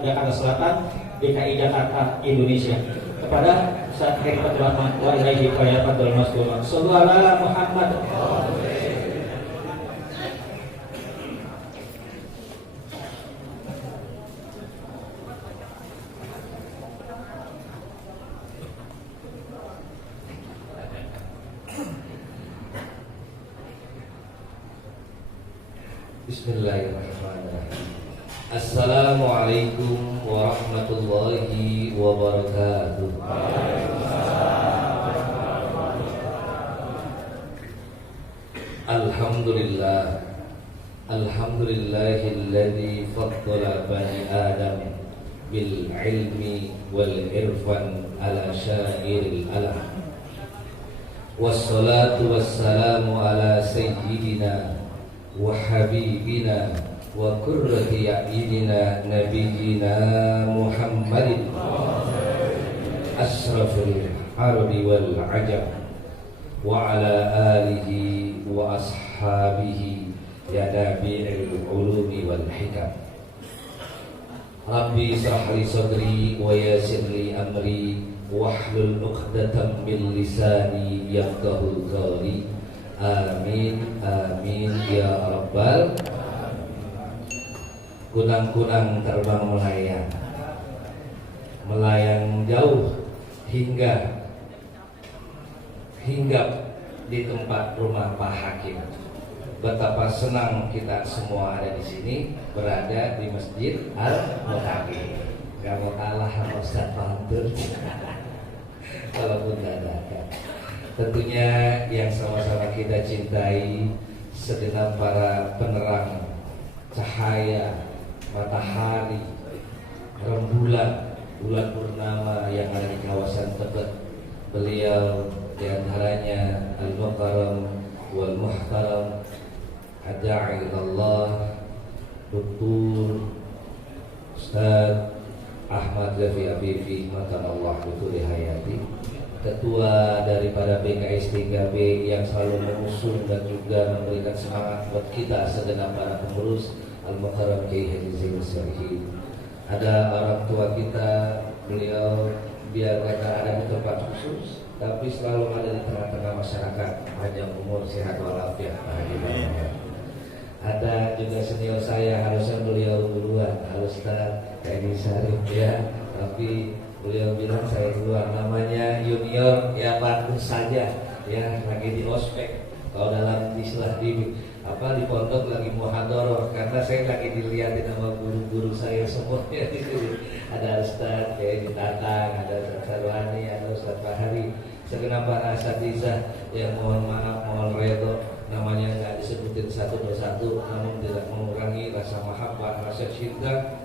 Jakarta Selatan, DKI Jakarta, Indonesia. Kepada saat khidmat rahmat wa ilaihi fayafaddal mas'ulan. Sallallahu alaihi Muhammad. Bismillahirrahmanirrahim. Assalamualaikum warahmatullahi warahmatullahi wabarakatuh. Alhamdulillah, alhamdulillahilladzi faddala bani Adam bil ilmi wal irfan ala syairil alam. Wassalatu wassalamu ala sayyidina wa habibina wa qurrati a'yunina nabiyyina Muhammadin asrafil arabi wal ajam wa ala alihi wa ashabihi ya nabi'il ulumi wal hikam. Rabbi shrah li sadri wa yassir li amri wahlul 'uqdatam min lisani yafqahu qawli. Amin amin ya rabbal. Kunang-kunang terbang melayang jauh hingga hinggap di tempat rumah Pak Hakim. Betapa senang kita semua ada di sini, berada di Masjid Al-Muttaqin. Gak mau kalah sama Ustaz Pantur. Walaupun gak ada. Tentunya yang sama-sama kita cintai segenap para penerang cahaya matahari, rembulan, bulan purnama yang ada di kawasan Tebet. Beliau diantaranya Al-Mukarram wal Muhtaram Ada'illallah Dr. Ustaz Ahmad Zafi Afifi Matanallah Dr. Hayati, ketua daripada BKS 3B yang selalu mengusung dan juga memberikan semangat buat kita segenap para pengurus Al-Mukarram Kiai Haji Zainul Salihin. Ada orang tua kita, beliau biar kata ada di tempat khusus, tapi selalu ada di tengah-tengah masyarakat, panjang umur, sehat walafiat. Ada juga senior saya, harusnya beliau duluan, Ustaz Edi Sarif ya, tapi beliau bilang saya duluan. Namanya junior ya, bagus saja ya, lagi di ospek. Kalau dalam istilah di pondok lagi muhadharah, karena saya lagi dilihatin sama guru-guru saya semuanya di sini. Ada Ustaz Edi Tatang, ada Ustaz Sarwani, ada Ustaz Fahri, segenap para asatizah yang mohon maaf, mohon redho, namanya nggak disebutin satu persatu, namun tidak mengurangi rasa mahabbah, rasa cinta,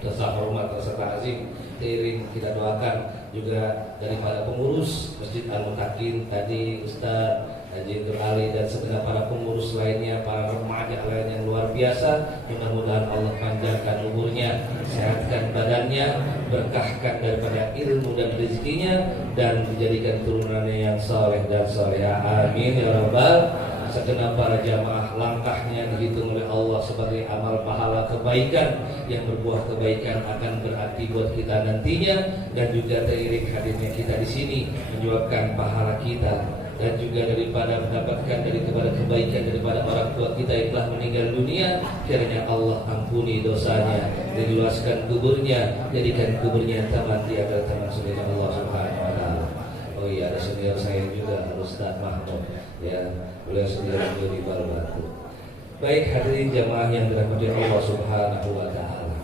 rasa hormat, rasa ta'zim. Seiring kita doakan juga daripada pengurus Masjid Al-Muttaqin tadi, Ustaz Haji Nur Ali dan segenap para pengurus lainnya, para remaja lain yang luar biasa. Mudah-mudahan Allah panjangkan umurnya, sehatkan badannya, berkahkan daripada ilmu dan rezekinya, dan dijadikan turunannya yang soleh dan soleha. Amin ya rabbal. Segenap para jamaah, langkahnya dihitung oleh Allah sebagai amal pahala kebaikan yang berbuah kebaikan akan berarti buat kita nantinya, dan juga teriring hadirnya kita di sini menyuapkan pahala kita, dan juga daripada mendapatkan daripada kebaikan daripada orang tua kita yang telah meninggal dunia, kiranya Allah ampuni dosanya, diluaskan kuburnya, jadikan kuburnya taman di antara taman surga Allah Subhanahu wa taala. Oh iya, ada senior saya juga, Ustaz Mahmud ya, beliau sendiri di Batu. Baik hadirin jamaah yang dirahmati Allah Subhanahu wa taala.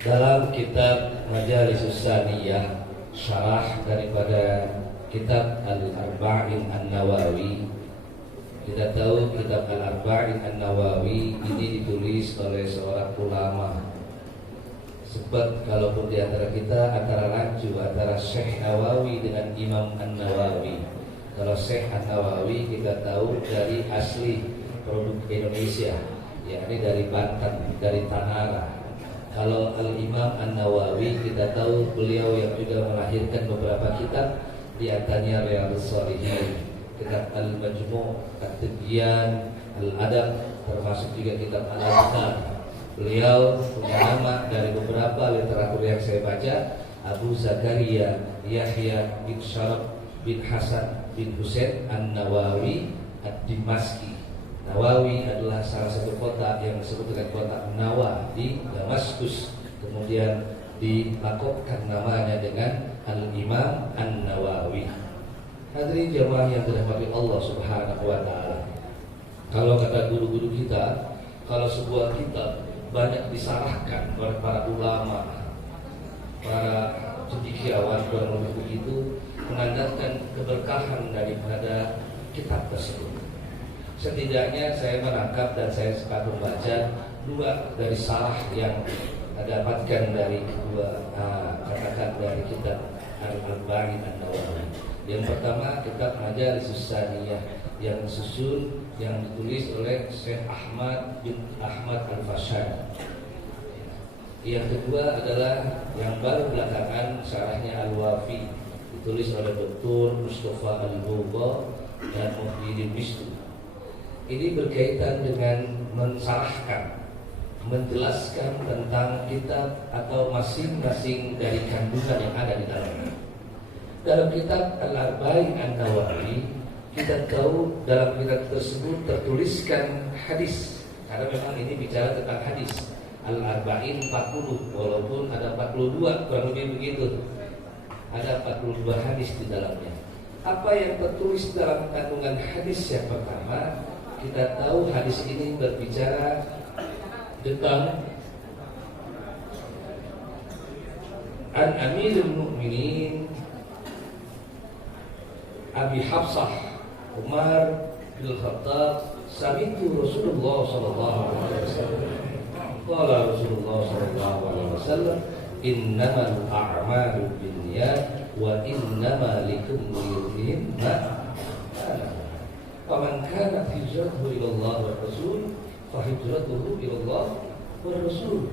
Dalam kitab Majalisus Saniyah, syarah daripada kitab Al-Arba'in An-Nawawi, kita tahu kitab Al-Arba'in An-Nawawi ini ditulis oleh seorang ulama. Sebab kalaupun di antara kita antara rancu antara Syekh Nawawi dengan Imam An-Nawawi. Kalau Syekh An-Nawawi kita tahu dari asli produk Indonesia, yakni dari Banten, dari Tanara. Kalau Al-Imam An-Nawawi kita tahu beliau yang juga melahirkan beberapa kitab, di antaranya Riyadhus Shalihin, kitab Al-Majmu', At-Tibyan, Al-Adab, termasuk juga kitab Al-Adab. Beliau punya nama dari beberapa literatur yang saya baca, Abu Zakaria Yahya bin Syaraf bin Hasan bin Husain An-Nawawi Ad-Dimaski. Nawawi adalah salah satu kota yang disebut dengan kota Nawa di Damaskus. Kemudian dilakopkan namanya dengan Al-Imam An-Nawawi. Hadirin jamaah yang dirahmati Allah Subhanahu wa taala. Kalau kata guru-guru kita, kalau sebuah kitab banyak disarahkan oleh para ulama, para cendekiawan, kurang lebih begitu, menandakan keberkahan daripada kitab tersebut. Setidaknya saya menangkap dan saya sempat membaca dua dari salah yang saya dapatkan dari kedua katakan dari kitab Al-Arba'in An-Nawawi. Yang pertama kitab Majalisus Tsaniyah yang disusun yang ditulis oleh Syekh Ahmad bin Ahmad Al-Fashani. Yang kedua adalah yang baru belakangan syarahnya Al-Wafi, ditulis oleh Dr. Mustafa Al-Buba dan Muhyiddin Wisnu. Ini berkaitan dengan mensarahkan, menjelaskan tentang kitab atau masing-masing dari kandungan yang ada di dalamnya. Dalam kitab Al-Arba'in An-Nawawi, kita tahu dalam kitab tersebut tertuliskan hadis, karena memang ini bicara tentang hadis. Al-Arba'in 40, walaupun ada 42, kurang lebih begitu. Ada 42 hadis di dalamnya. Apa yang tertulis dalam kandungan hadis yang pertama? Kita tahu hadis ini berbicara tentang An Amirul Mukminin Abi Hafsah Umar bin Khattab sami'tu Rasulullah sallallahu alaihi wasallam qala Rasulullah sallallahu alaihi wasallam innamal a'malu binniyat wa innama likulli imrin ma kana. Faman kanat hijratuhu ila Allah wa Rasul fa hijratuhu ila Allah wa Rasul.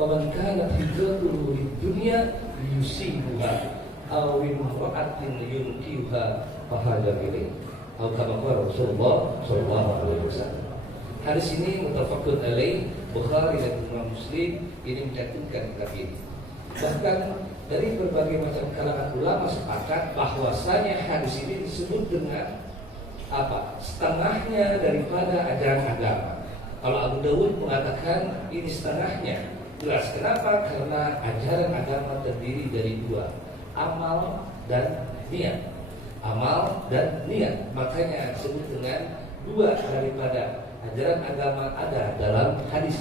Faman kanat hijratuhu lid-dunya yusibuha aw imra'atin yunkihuha fa hajar ilaih. Atau kama qala Rasulullah sallallahu alaihi wasallam. Hadis ini muttafaqun alaih, Bukhari dan Imam Muslim ini mencantumkan kitab ini. Bahkan dari berbagai macam kalangan ulama sepakat bahwasanya hadis ini disebut dengan apa? Setengahnya daripada ajaran agama. Kalau Abu Dawud mengatakan ini setengahnya. Jelas kenapa? Karena ajaran agama terdiri dari dua, amal dan niat. Amal dan niat. Makanya disebut dengan dua daripada ajaran agama ada dalam hadis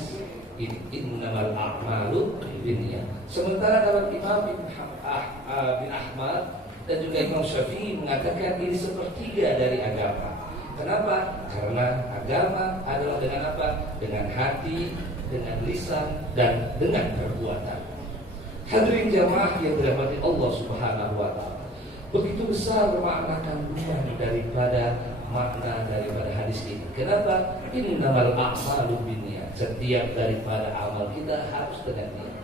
ini. Innamal a'malu binniyat. Sementara dalam Imam bin Ahmad dan juga Imam Syafi'i mengatakan ini sepertiga dari agama. Kenapa? Karena agama adalah dengan apa? Dengan hati, dengan lisan, dan dengan perbuatan. Hadirin jamaah yang dirahmati Allah Subhanahu wa taala. Begitu besar makna kandungan daripada hadis ini. Kenapa? Innamal a'malu binniyat. Setiap daripada amal kita harus dengan niat.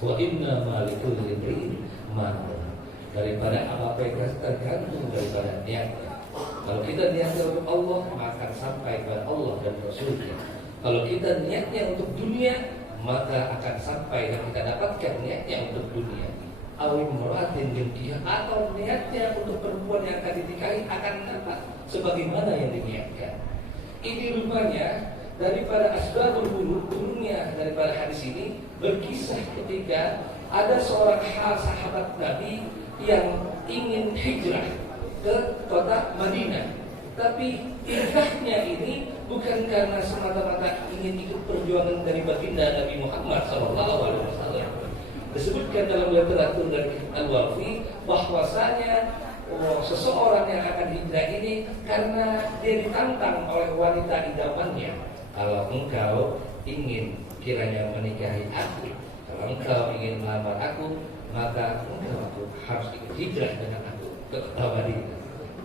Wa innamal likulli imrin ma nawa. Daripada apa yang tergantung daripada niatnya. Kalau kita niatnya untuk Allah, maka akan sampai kepada Allah dan Rasulnya. Kalau kita niatnya untuk dunia, maka akan sampai dan kita dapatkan niatnya untuk dunia. Awim muratin yunkiha, atau niatnya untuk perempuan yang akan dinikahi akan dapat sebagaimana yang diniatkan. Ini rupanya daripada asbabul wurud, turunnya daripada hadis ini berkisah ketika ada seorang sahabat Nabi yang ingin hijrah ke kota Madinah. Tapi hijrahnya ini bukan karena semata-mata ingin ikut perjuangan dari baginda Nabi Muhammad SAW. Disebutkan dalam literatur dari Al-Wafi bahwasanya seseorang yang akan hijrah ini karena dia ditantang oleh wanita idamannya. Kalau engkau ingin kiranya menikahi aku, kalau engkau ingin melamar aku, maka engkau harus ikut hijrah dengan aku ke kota Madinah.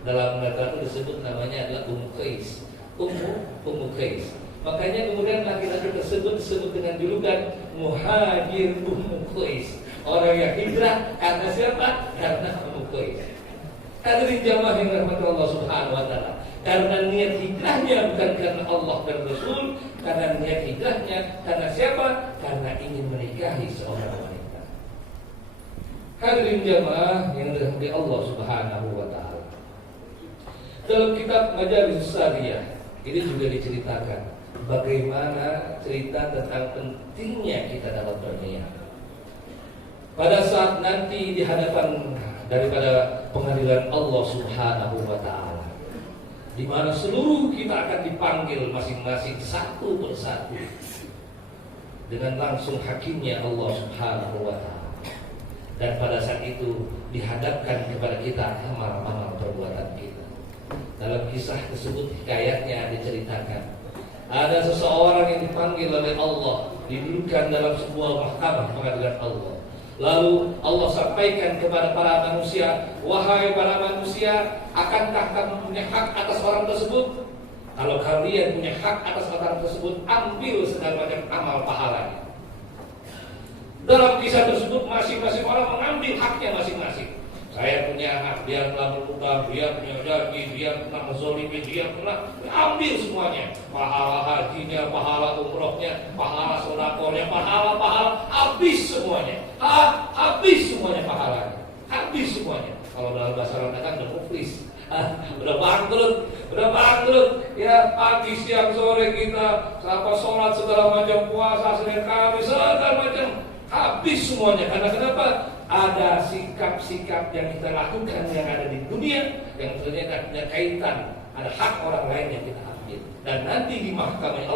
Dalam literatur disebut namanya adalah Ummu Qais. Ummu Qais. Makanya kemudian laki-laki tersebut disebut dengan julukan Muhajir Ummu Qais. Orang yang hijrah karena siapa? Karena Ummu Qais. Hadirin jamaah yang dirahmati Allah Subhanahu wa taala. Karena niat hijrahnya bukan karena Allah dan Rasul, karena niat hijrahnya karena siapa? Karena ingin menikahi seorang wanita. Hadirin jamaah yang dirahmati Allah Subhanahu wa taala. Dalam kitab Majalisus Tsaniyah ini juga diceritakan bagaimana cerita tentang pentingnya kita dalam berniat. Pada saat nanti di hadapan daripada pengadilan Allah Subhanahu wa taala, di mana seluruh kita akan dipanggil masing-masing satu persatu dengan langsung hakimnya Allah Subhanahu wa Ta'ala. Dan pada saat itu dihadapkan kepada kita amal-amal perbuatan kita. Dalam kisah tersebut hikayatnya diceritakan, ada seseorang yang dipanggil oleh Allah, didudukkan dalam sebuah mahkamah pengadilan Allah. Lalu Allah sampaikan kepada para manusia, wahai para manusia, akankah kamu punya hak atas orang tersebut? Kalau kalian punya hak atas orang tersebut, ambil segala macam amal pahalanya. Dalam kisah tersebut masing-masing orang mengambil haknya masing-masing. Saya punya hak, dia telah berutang, dia punya janji, dia pernah menzalimi, dia pernah ambil semuanya. Pahala hajinya, pahala umrohnya, pahala sedekahnya, pahala habis semuanya. Habis semuanya pahalanya. Habis semuanya. Kalau dalam bahasa Arab kan udah muflis. Udah bangkrut. Ya, pagi, siang, sore kita sampai sholat segala macam, puasa, Senin, Kamis, segala macam. Habis semuanya. Karena kenapa? Ada sikap-sikap yang kita lakukan yang ada di dunia yang ternyata punya kaitan, ada hak orang lain yang kita ambil. Dan nanti di mahkamah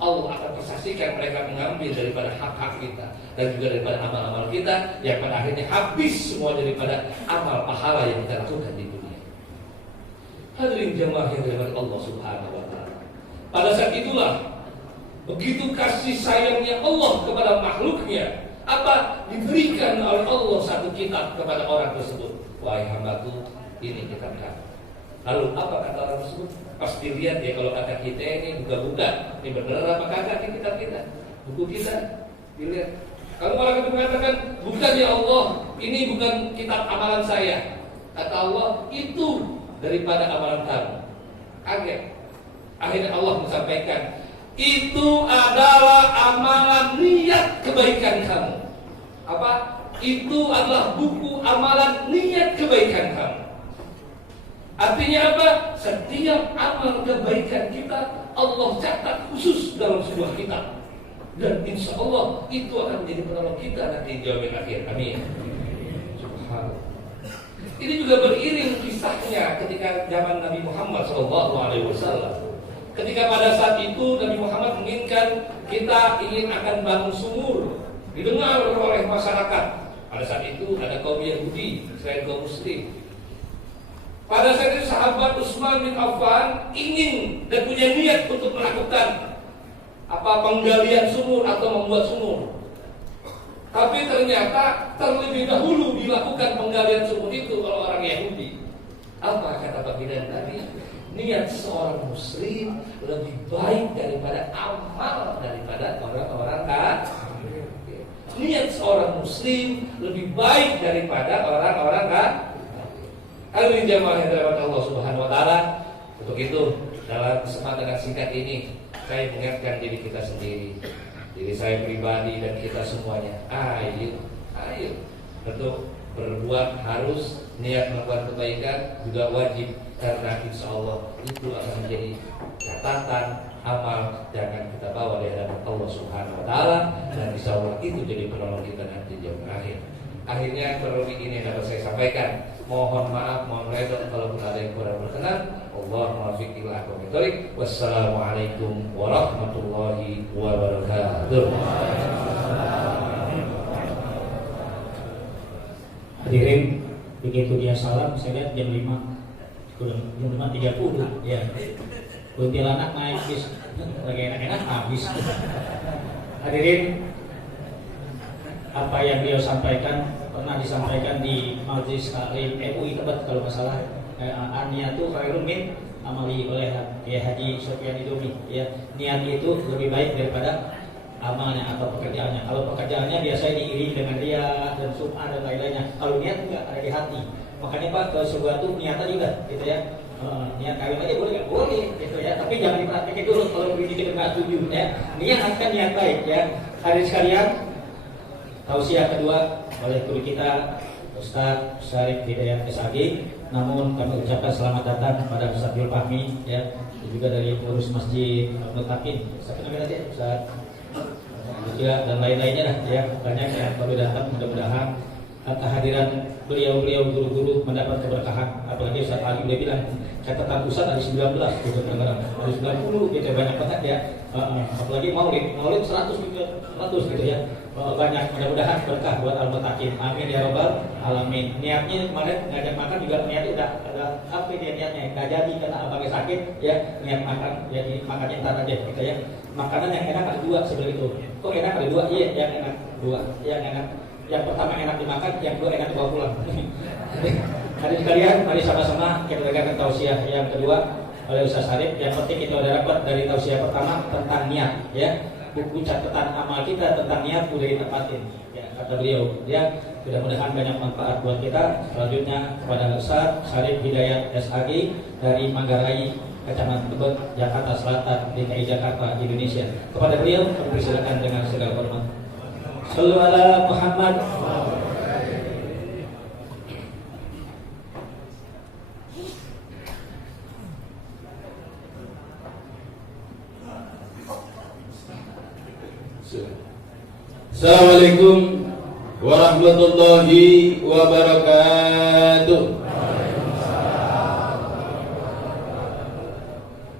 Allah akan persaksikan mereka mengambil daripada hak-hak kita dan juga daripada amal-amal kita yang pada akhirnya habis semua daripada amal pahala yang kita lakukan di dunia. Hadirin jemaah yang dirahmati Allah Subhanahu wa Ta'ala. Pada saat itulah begitu kasih sayangnya Allah kepada makhluknya, apa diberikan oleh Allah satu kitab kepada orang tersebut. Wahai hambaku, ini kitab kamu. Lalu apa kata orang tersebut? Pas dilihat ya, kalau kata kita ini buka-buka, ini benar apa kagak di kitab kita, buku kita, dilihat. Kalau orang itu mengatakan, bukan ya Allah, ini bukan kitab amalan saya. Kata Allah, itu daripada amalan kamu. Kaget. Akhirnya Allah menyampaikan, itu adalah amalan niat kebaikan kamu. Apa? Itu adalah buku amalan niat kebaikan kamu. Artinya apa? Setiap amal kebaikan kita Allah catat khusus dalam sebuah kitab. Dan insya Allah itu akan menjadi penolong kita nanti di yaumil akhir. Amin. Subhanallah. Ini juga beriring kisahnya ketika zaman Nabi Muhammad SAW. Ketika pada saat itu Nabi Muhammad menginginkan kita akan bangun sumur, didengar oleh masyarakat. Pada saat itu ada kaum Yahudi selain kaum Muslim. Pada saat itu sahabat Utsman bin Affan ingin dan punya niat untuk melakukan penggalian sumur atau membuat sumur. Tapi ternyata terlebih dahulu dilakukan penggalian sumur itu oleh orang Yahudi. Apa kata baginda Nabi? Niat seorang muslim lebih baik daripada amal daripada orang-orang kafir. Niat seorang muslim lebih baik daripada orang-orang kafir. Hadirin jamaah yang dirahmati Allah Subhanahu wa Ta'ala. Untuk itu, dalam kesempatan singkat ini saya mengingatkan diri kita sendiri, diri saya pribadi dan kita semuanya. Ayo tentu berbuat harus, niat melakukan kebaikan juga wajib. Karena insya Allah itu akan menjadi catatan amal yang akan kita bawa di hadapan Allah Subhanahu wa Ta'ala, dan insya Allah itu jadi penolong kita nanti di yaumil akhir. Akhirnya terlebih ini yang dapat saya sampaikan. Mohon maaf, mohon redha kalau ada yang kurang berkenan. Allahumma muwaffiq ila aqwamit thoriq. Wassalamualaikum warahmatullahi wabarakatuh. Hadirin, begitu dia salam, saya lihat jam 5 5.30 ya. Kuntilanak naik bis lagi enak-enak habis. Hadirin, apa yang beliau sampaikan pernah disampaikan di Majelis Taklim MUI Tebet kalau nggak salah. Niatu khairun min amali oleh Haji Sofyan Idomi ya. Niat itu lebih baik daripada amalnya atau pekerjaannya. Kalau pekerjaannya biasanya diiringi dengan riya dan sum'ah dan lain-lainnya. Kalau niat enggak ada di hati. Makanya Pak, ke sesuatu niatan juga gitu ya. Niat kawin aja boleh nggak? Boleh gitu ya. Tapi jangan dipraktekin dulu kalau begini kita nggak setuju ya. Niat kan niat baik ya. Hadirin sekalian, tausiah kedua oleh guru kita Ustaz Syarif Hidayat SAG. Namun kami ucapkan selamat datang kepada Ustaz Yul Fahmi ya, juga dari pengurus Masjid Abdul Takin. Ustaz aja Ustaz juga dan lain-lainnya lah ya, banyak yang perlu datang. Mudah-mudahan kehadiran beliau guru-guru mendapat keberkahan. Apalagi Ustaz Ali udah bilang catatan Ustaz ada 19 gitu kadang-kadang ada 90 gitu, banyak banget ya. Apalagi maulid 100 gitu ya. Banyak, mudah-mudahan berkah buat al-mutakin. Amin ya rabbal alamin. Niatnya kemarin ngajak makan juga niatnya udah apa dia niatnya nggak jadi karena abangnya sakit ya, niat makan jadi makannya ntar aja gitu ya. Makanan yang enak ada 2 sebenarnya itu. Kok enak ada 2? Iya, yang enak 2. Yang enak, yang pertama enak dimakan, yang 2 enak dibawa pulang. Hari sekalian, mari sama-sama kita dengarkan tausiah yang kedua oleh Ustaz Arif. Yang penting kita udah dapat dari tausiah pertama tentang niat ya. Buku catatan amal kita tentang niat udah ditepatin ya, kata beliau ya. Mudah-mudahan banyak manfaat buat kita. Selanjutnya kepada Ustaz Syarif Hidayat SAG dari Manggarai, Kecamatan Tebet, Jakarta Selatan, DKI Jakarta, Indonesia. Kepada beliau kami persilakan dengan segala hormat. Shallallahu ala Muhammad. Assalamualaikum warahmatullahi wabarakatuh.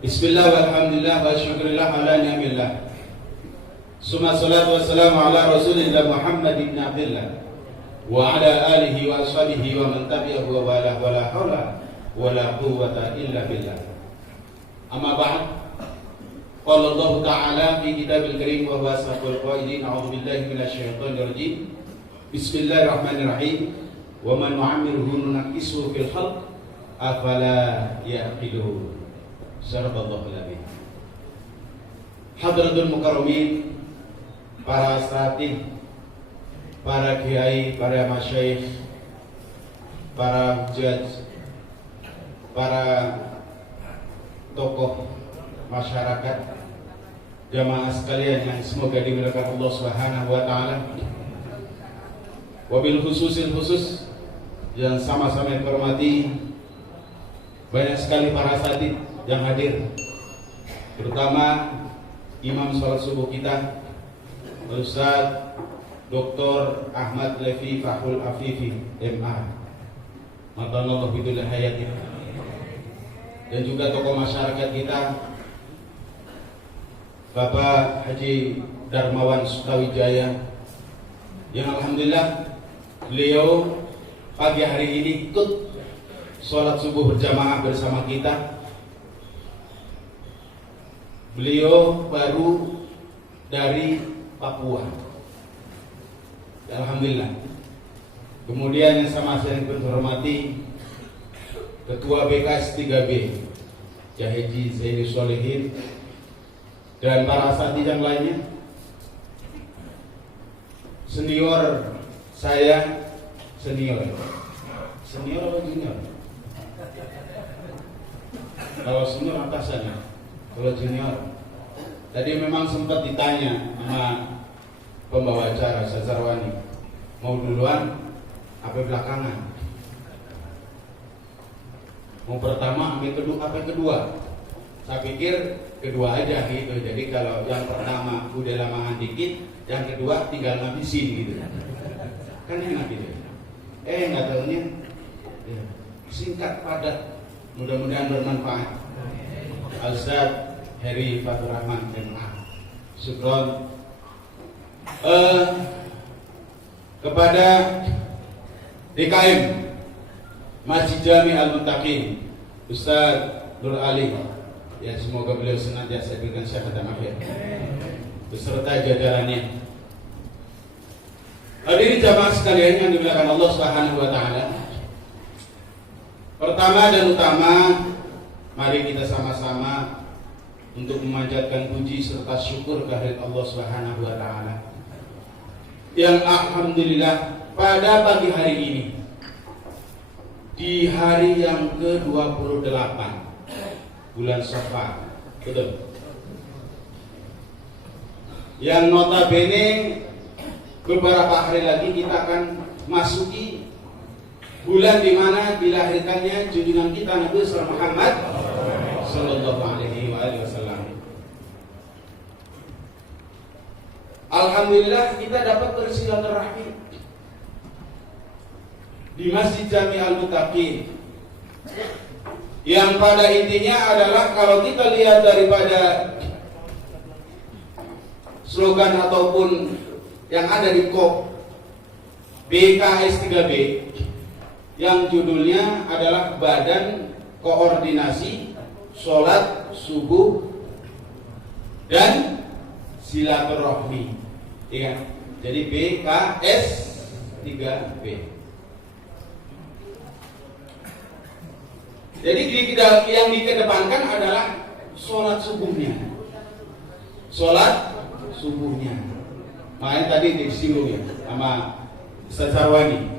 Bismillah walhamdulillah wa syukurillah ala ni'amillah. Summa salatu wassalamu ala rasulillah Muhammad ibn Abdullah wa ala alihi wa ashabihi wa man tabi'ahu wa wala wa la hawla wa la quwwata illa billah. Amma ba'd. Qala Allah Ta'ala fi kitabil karim wa huwa asraful qailin, a'udzu billahi minasyaitonir rajim. Bismillahirrahmanirrahim. Wa man nu'ammirhu nunaqqisuhu fil khalq afala ya'qilun. Sadaqallahul azim. Hadratul mukarramin, para asatidz, para kiai, para masyayikh, para hujjaj, para tokoh masyarakat, jamaah sekalian yang semoga dimuliakan Allah Subhanahu wa taala. Wabil khusus yang sama-sama dihormati, banyak sekali para asatidz yang hadir, terutama imam sholat subuh kita Ustaz Dr. Ahmad Levi Fahrul Afifi MA, matallahu bidul hayati, dan juga tokoh masyarakat kita Bapak Haji Darmawan Sutawijaya, yang alhamdulillah beliau pagi hari ini ikut sholat subuh berjamaah bersama kita. Beliau baru dari Papua, alhamdulillah. Kemudian yang sama saya hormati Ketua BKS 3B Haji Zainul Solihin dan para asatidz yang lainnya. Senior saya, senior atau junior? Kalau senior atasannya, kalau junior. Tadi memang sempat ditanya sama pembawa acara Sazarwani, mau duluan apa belakangan? Mau pertama apa kedua? Saya pikir kedua aja gitu. Jadi kalau yang pertama udah lama dikit, yang kedua tinggal ngabisin gitu. Kan enak gitu. Nggak tahunya ya, singkat padat, mudah-mudahan bermanfaat. Al-Ustaz Heri Fatur Rahman MA. Syukron. Kepada DKM Masjid Jami Al-Muttaqin Ustaz Nur Ali, ya semoga beliau senantiasa diberikan syafaat dan afiat beserta jajarannya. Hadirin jamaah sekalian yang dimuliakan Allah Subhanahu wa taala. Pertama dan utama, mari kita sama-sama untuk memanjatkan puji serta syukur kehadirat Allah Subhanahu wa taala yang alhamdulillah pada pagi hari ini, di hari yang ke-28 bulan Syawal, betul, yang notabene beberapa hari lagi kita akan masuki bulan di mana dilahirkannya junjungan kita Nabi Muhammad sallallahu alaihi wasallam. Alhamdulillah kita dapat bersilaturahmi di Masjid Jami Al-Muttaqin, yang pada intinya adalah kalau kita lihat daripada slogan ataupun yang ada di KOP BKS3B yang judulnya adalah Badan Koordinasi Sholat Subuh dan Silaturahmi, ya kan? Jadi BKS3B. Jadi yang dikedepankan adalah sholat subuhnya. Sholat subuhnya. Makanya tadi disinggung ya sama Ustaz Sarwani.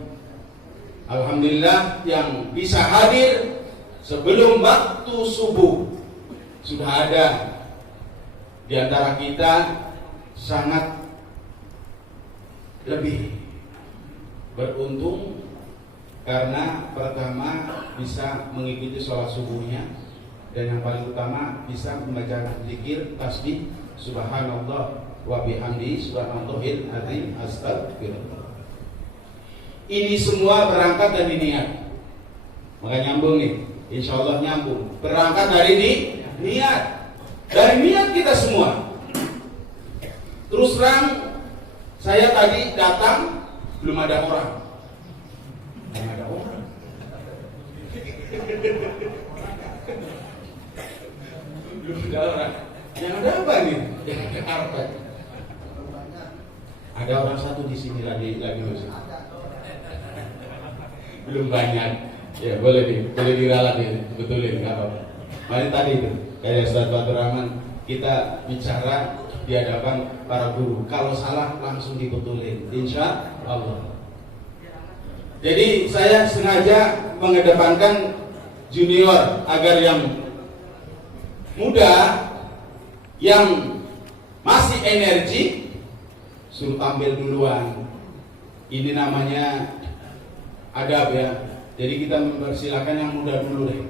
Alhamdulillah yang bisa hadir sebelum waktu subuh sudah ada di antara kita, sangat lebih beruntung karena pertama bisa mengikuti sholat subuhnya, dan yang paling utama bisa membaca zikir tasbih subhanallah wa bihamdihi subhanallahil azim astagfirullah. Ini semua berangkat dari niat. Maka nyambung nih, insya Allah nyambung. Berangkat dari niat, dari niat kita semua. Terus terang, saya tadi datang belum ada orang. Belum ada orang. Belum ada orang. Yang ada apa nih? Yang ada karpet. Ada orang satu di sini lagi musik. Belum banyak. Ya boleh diralat ini, betulin nggak apa-apa. Mari tadi itu kayak Ustaz Batur Rahman, kita bicara di hadapan para guru. Kalau salah langsung dibetulin, insya Allah. Jadi saya sengaja mengedepankan junior agar yang muda, yang masih energi, suruh tampil duluan. Ini namanya adab ya. Jadi kita mempersilakan yang muda dulu deh.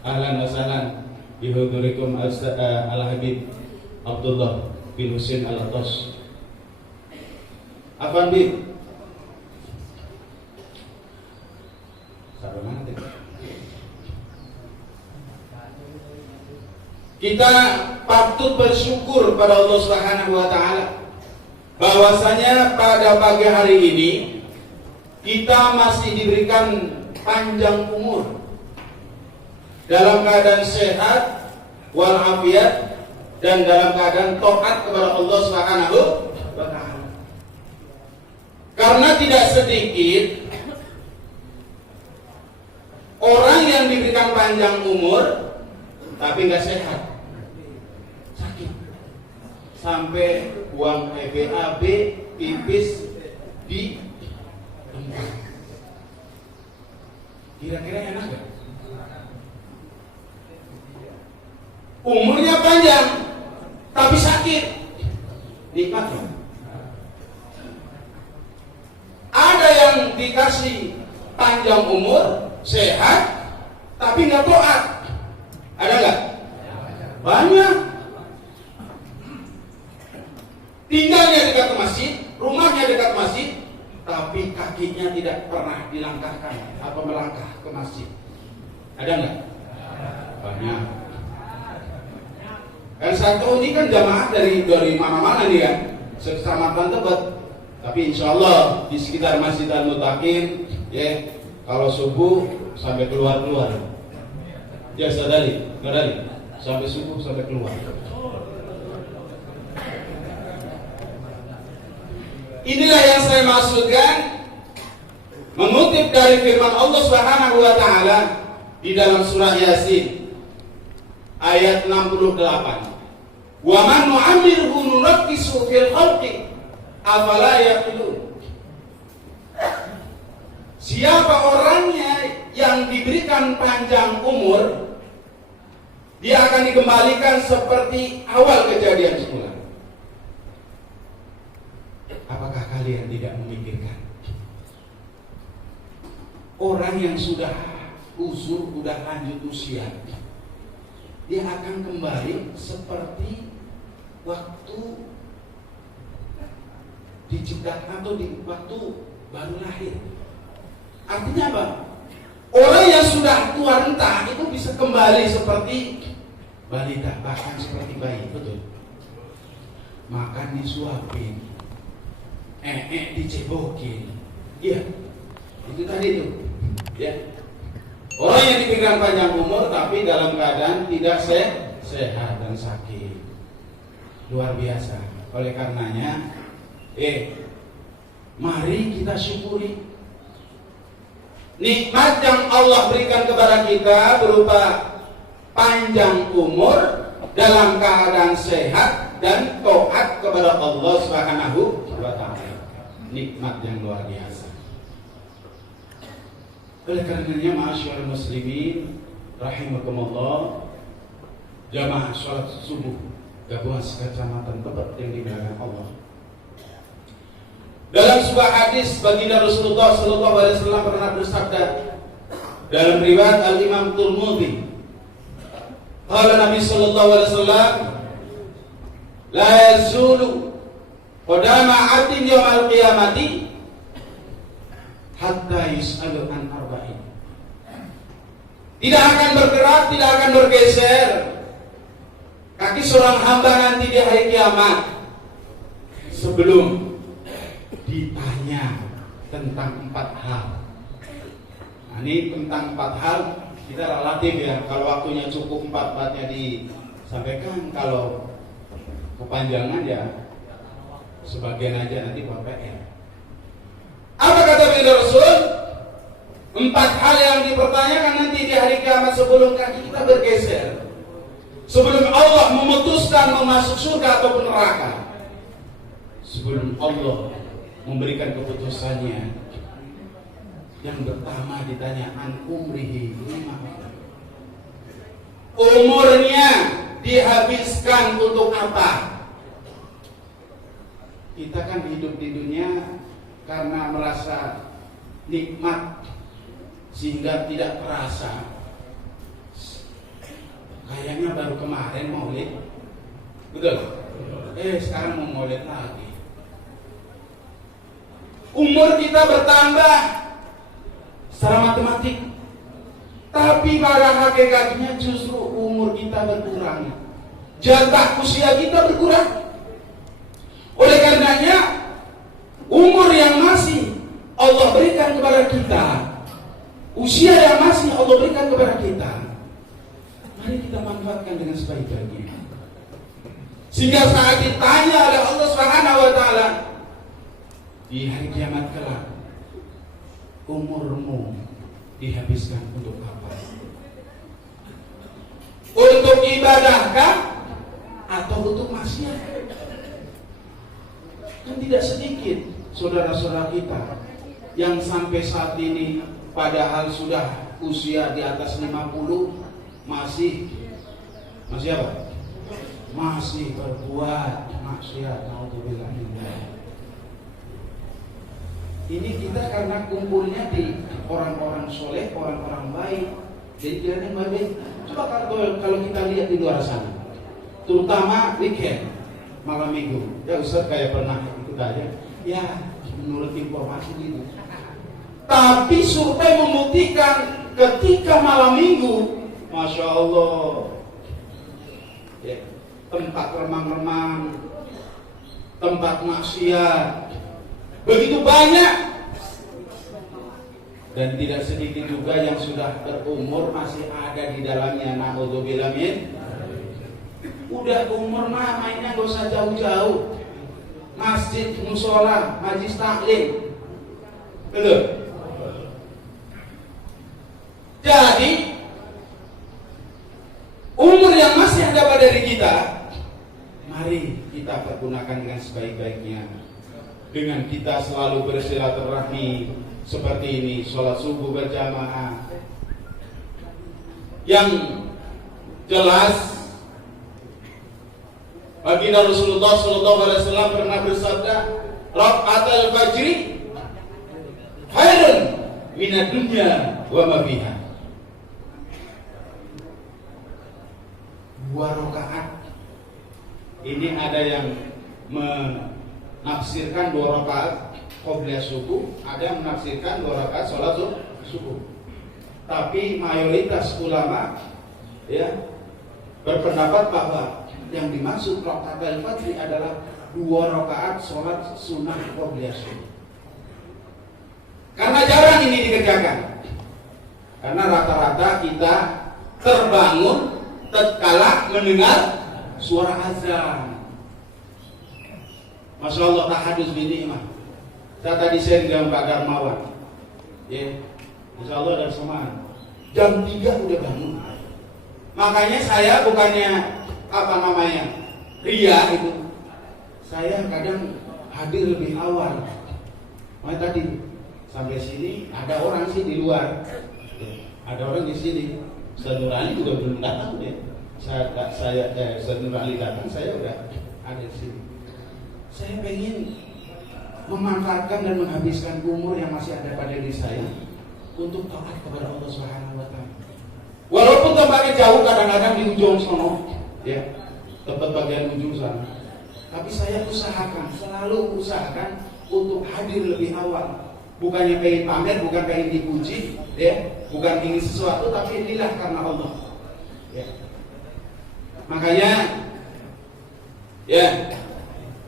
Ahlan wa sahlan bihudurikum al-Habib Abdullah bin Husin Al-Atas. Afan Bib. Kita patut bersyukur pada Allah Subhanahu wa taala bahwasanya pada pagi hari ini kita masih diberikan panjang umur dalam keadaan sehat walafiat dan dalam keadaan taat kepada Allah Subhanahu wa taala. Karena tidak sedikit orang yang diberikan panjang umur tapi nggak sehat, sakit, sampai buang BAB, pipis di tempat. Kira-kira enak gak? Umurnya panjang tapi sakit, nikmat gak? Ada yang dikasih panjang umur, sehat, tapi nggak taat. Ada nggak? Banyak. Tinggalnya dekat masjid, rumahnya dekat masjid, tapi kakinya tidak pernah dilangkahkan atau melangkah ke masjid. Ada nggak? Banyak. Kan satu ini kan jamaah dari mana-mana nih kan, sekecamatan Tebet. Tapi insya Allah di sekitar Masjid Al-Muttaqin, ya kalau subuh sampai keluar. Ya sadari, sampai subuh sampai keluar. Inilah yang saya maksudkan mengutip dari firman Allah Subhanahu wa taala di dalam surah Yasin ayat 68. Wa man nu'ammirhu nunaqqisu fil khalqi afala yaqilun. Siapa orangnya yang diberikan panjang umur, dia akan dikembalikan seperti awal kejadian semula. Apakah kalian tidak memikirkan orang yang sudah uzur, sudah lanjut usia, dia akan kembali seperti waktu diciptakan atau di waktu baru lahir. Artinya apa? Orang yang sudah tua renta itu bisa kembali seperti balita, bahkan seperti bayi, betul. Makan disuapin, dicebokin, iya, itu tadi tuh, ya. Orang yang diberikan panjang umur tapi dalam keadaan tidak sehat dan sakit, luar biasa. Oleh karenanya, mari kita syukuri nikmat yang Allah berikan kepada kita berupa panjang umur dalam keadaan sehat dan taat kepada Allah Subhanahu wa taala. Nikmat yang luar biasa. Oleh karenanya, ma'asyiral muslimin rahimakumullah, jamaah salat subuh gabungan sekecamatan Tebet yang dimuliakan Allah. Dalam sebuah hadis baginda Rasulullah sallallahu alaihi wasallam pernah bersabda dalam riwayat Al-Imam Tirmidzi, qala Nabi sallallahu alaihi wasallam, la yazulu qadama 'abdin yaumal qiyamati hatta yus'alu an arba'in. Tidak akan bergerak, tidak akan bergeser kaki seorang hamba nanti di hari kiamat sebelum ditanya tentang 4 hal. Nah, ini tentang 4 hal kita relatif ya. Kalau waktunya cukup 4-4-nya disampaikan, kalau kepanjangan ya sebagian aja nanti Bapak ya. Apa kata Nabi Rasul? 4 hal yang dipertanyakan nanti di hari kiamat sebelum kaki kita bergeser, sebelum Allah memutuskan mau masuk surga ataupun neraka, sebelum Allah memberikan keputusannya. Yang pertama ditanya an umrihi, umurnya dihabiskan untuk apa? Kita kan hidup di dunia karena merasa nikmat sehingga tidak terasa. Kayaknya baru kemarin maulid, betul? Sekarang mau maulid lagi. Umur kita bertambah secara matematik, tapi pada hakikatnya justru umur kita berkurang, jatah usia kita berkurang. Oleh karenanya, umur yang masih Allah berikan kepada kita, usia yang masih Allah berikan kepada kita, mari kita manfaatkan dengan sebaik-baiknya, sehingga saat ditanya oleh Allah Subhanahu wa taala di hari kiamat kelak, umurmu dihabiskan untuk apa? Untuk ibadahkah atau untuk maksiat? Dan tidak sedikit saudara-saudara kita yang sampai saat ini padahal sudah usia di atas 50 masih apa? Masih berbuat maksiat. Naudzubillah. Ini kita karena kumpulnya di orang-orang soleh, orang-orang baik, jadi tidak yang baik. Coba kalau kita lihat di luar sana, terutama weekend, malam minggu, ya Ustaz kayak pernah ikut aja, ya menurut informasi gitu. Tapi survei membuktikan ketika malam minggu, masya Allah, ya, tempat remang-remang, tempat maksiat begitu banyak, dan tidak sedikit juga yang sudah berumur masih ada di dalamnya. Naudzubillah min. Udah umur mah mainnya gak usah jauh-jauh, masjid, musola, majlis taklim, betul. Jadi umur yang masih ada pada diri kita, mari kita pergunakan dengan sebaik-baiknya. Dengan kita selalu bersilaturahmi seperti ini, sholat subuh berjamaah. Yang jelas, baginda Rasulullah SAW pernah bersabda, "Raka'atul fajri khairun minad dunya wa ma fiha." 2 rakaat. Ini ada yang menafsirkan 2 rakaat qobliyah subuh, ada yang menafsirkan 2 rakaat sholat subuh. Tapi mayoritas ulama ya berpendapat bahwa yang dimaksud rakaat al-fajr adalah 2 rakaat sholat sunnah qobliyah subuh. Karena jarang ini dikerjakan. Karena rata-rata kita terbangun tatkala mendengar suara azan. Masya Allah, tahadus binikmah. Saya tadi share dengan Pak Darmawan, ya, Insya Allah ada semangat. Jam 3 udah bangun. Makanya saya bukannya ria itu. Saya kadang hadir lebih awal. Makanya tadi sampai sini ada orang sih di luar, ada orang di sini. Ustaz Nur Ali juga belum datang ya. Ustaz Nur Ali datang, saya udah ada di sini. Saya pengen memanfaatkan dan menghabiskan umur yang masih ada pada diri saya untuk taat kepada Allah Subhanahu wa taala. Walaupun tempatnya jauh, kadang-kadang di ujung sono, ya, tempat bagian ujung sana. Tapi saya selalu usahakan untuk hadir lebih awal. Bukannya pengen pamer, bukan pengen dipuji, ya, bukan ingin sesuatu, tapi inilah karena Allah. Ya. Makanya, ya,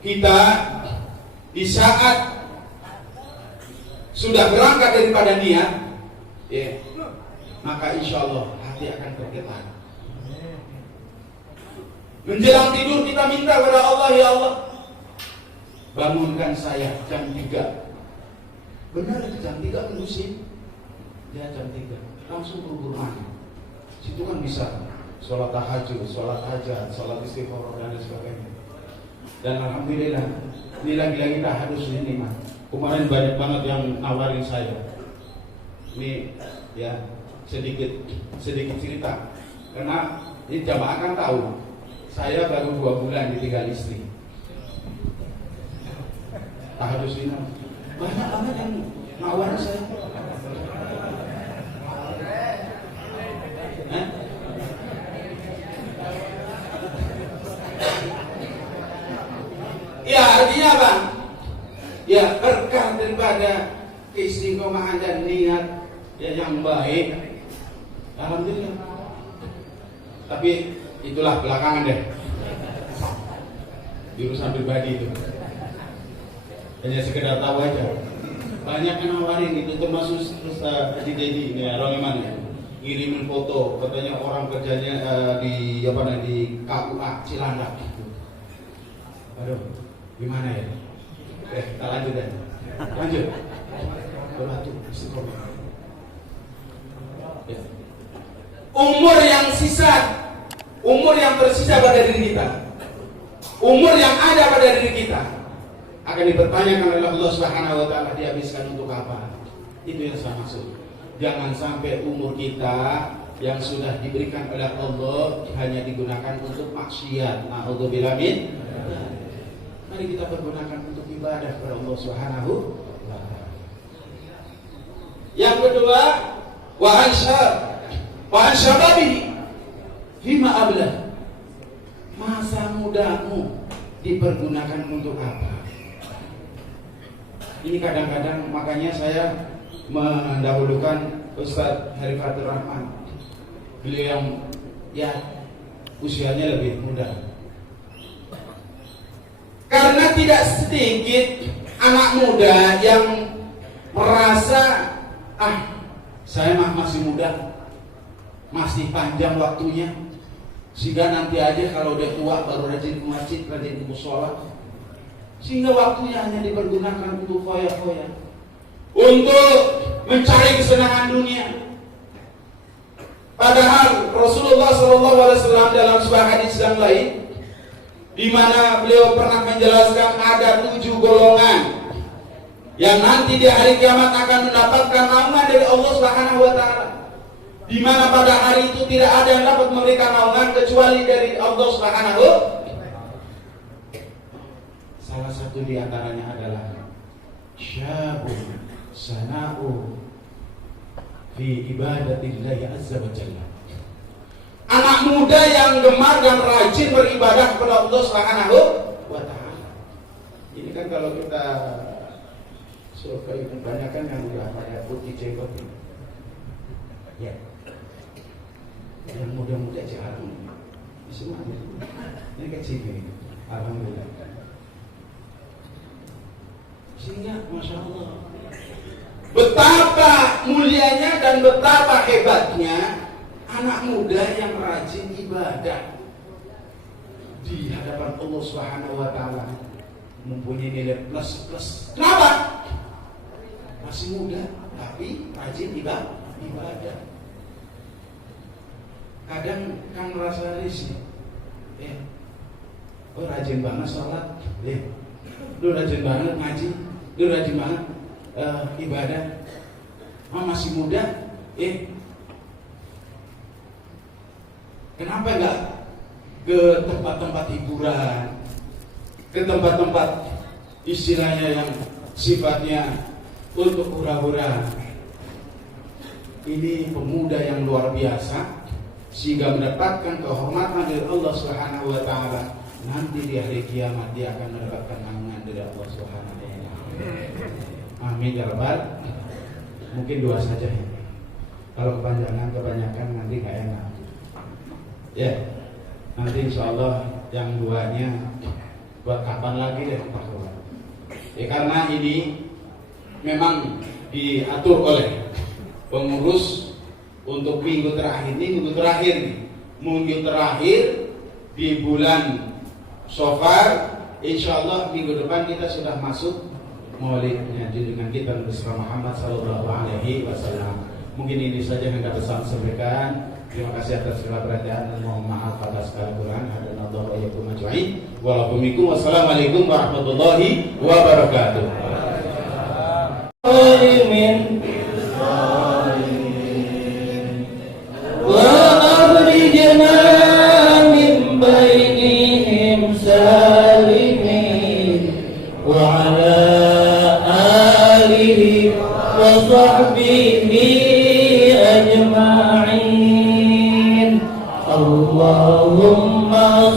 kita di saat sudah berangkat daripada niat, ya, maka insya Allah hati akan tergetar. Menjelang tidur kita minta kepada Allah, ya Allah, bangunkan saya jam 3. Benar itu jam 3 musim. Ya jam 3. Langsung buru-buru mandi. Situ kan bisa sholat tahajud, sholat hajat, sholat istighfar dan sebagainya. Dan alhamdulillah, ini lagi-lagi tahadus ini mah. Kemarin banyak banget yang nawarin saya. Ini ya sedikit cerita. Karena ini jamaah kan tahu, saya baru 2 bulan ditinggal istri. Tahadus ini banyak banget yang nawarin saya. Ya artinya apa? Ya berkah daripada keistiqomahan dan niat ya, yang baik. Alhamdulillah. Tapi itulah belakangan deh. Di urusan pribadi itu. Hanya sekedar tahu aja. Banyak yang nawarin itu, termasuk Ustaz Dedi ini ya, Roleman ya. Ngirimin foto, katanya orang kerjanya di KUA Cilandak. Aduh, gimana ya? Kita lanjut ya. Lanjut. Beratu istiqomah. Ya. Umur yang tersisa pada diri kita, umur yang ada pada diri kita akan dipertanyakan oleh Allah Subhanahu wa taala, dihabiskan untuk apa? Itu yang saya maksud. Jangan sampai umur kita yang sudah diberikan oleh Allah hanya digunakan untuk maksiat. Na'udzubillah min. Mari kita pergunakan untuk ibadah kepada Allah Subhanahu wa taala. Yang kedua, wa ansyababihi fima ablah. Masa mudamu dipergunakan untuk apa? Ini kadang-kadang makanya saya mendahulukan Ustaz Harifatul Rahman. Beliau yang ya usianya lebih muda. Karena tidak sedikit anak muda yang merasa saya masih muda, masih panjang waktunya, sehingga nanti aja kalau udah tua baru rajin ke masjid, rajin ke mushola, sehingga waktunya hanya dipergunakan untuk foya-foya, untuk mencari kesenangan dunia. Padahal Rasulullah SAW dalam sebuah hadis yang lain, di mana beliau pernah menjelaskan ada 7 golongan yang nanti di hari kiamat akan mendapatkan naungan dari Allah Subhanahu wa taala, di mana pada hari itu tidak ada yang dapat memberikan naungan kecuali dari Allah Subhanahu. Salah satu di antaranya adalah syabun sana'u fi ibadatillah azza wa jalla. Anak muda yang gemar dan rajin beribadah kepada Allah Subhanahu wa taala. Ini kan kalau kita Survei kebanyakan yang udah pada putih jenggot ini. Ya. Yang muda-muda jarang. Semuanya. Ini kecil ini. Alhamdulillah. Sehingga Masya Allah, betapa mulianya dan betapa hebatnya anak muda yang rajin ibadah di hadapan Allah Subhanahu wa taala, mempunyai nilai plus. Kenapa? Masih muda tapi rajin ibadah. Kadang kan merasa risih. Oh rajin banget sholat, lu rajin banget ngaji, lu rajin banget ibadah. Masih muda, kenapa enggak ke tempat-tempat hiburan, ke tempat-tempat istilahnya yang sifatnya untuk hura-hura? Ini pemuda yang luar biasa sehingga mendapatkan kehormatan dari Allah Subhanahu wa taala. Nanti di hari kiamat dia akan mendapatkan naungan dari Allah Subhanahu wa taala. Amin ya rabbal. Mungkin dua saja. Kalau kebanyakan nanti nggak enak. Ya. Nanti insya Allah yang duanya buat kapan lagi deh Pak. Karena ini memang diatur oleh pengurus untuk minggu terakhir minggu terakhir di bulan Safar. Insya Allah minggu depan kita sudah masuk Maulidnya dengan kita bersama Muhammad Sallallahu Alaihi Wasallam. Mungkin ini saja yang dapat saya sampaikan. Terima kasih atas segala perhatian dan mohon maaf atas segala kekurangan. Hadanallahu wa iyyakum ajma'in. Wassalamualaikum warahmatullahi wabarakatuh. Amin. Wa akhrijna min bainihim salimin wa ala alihi wa sahbihi ajma'in. Allahumma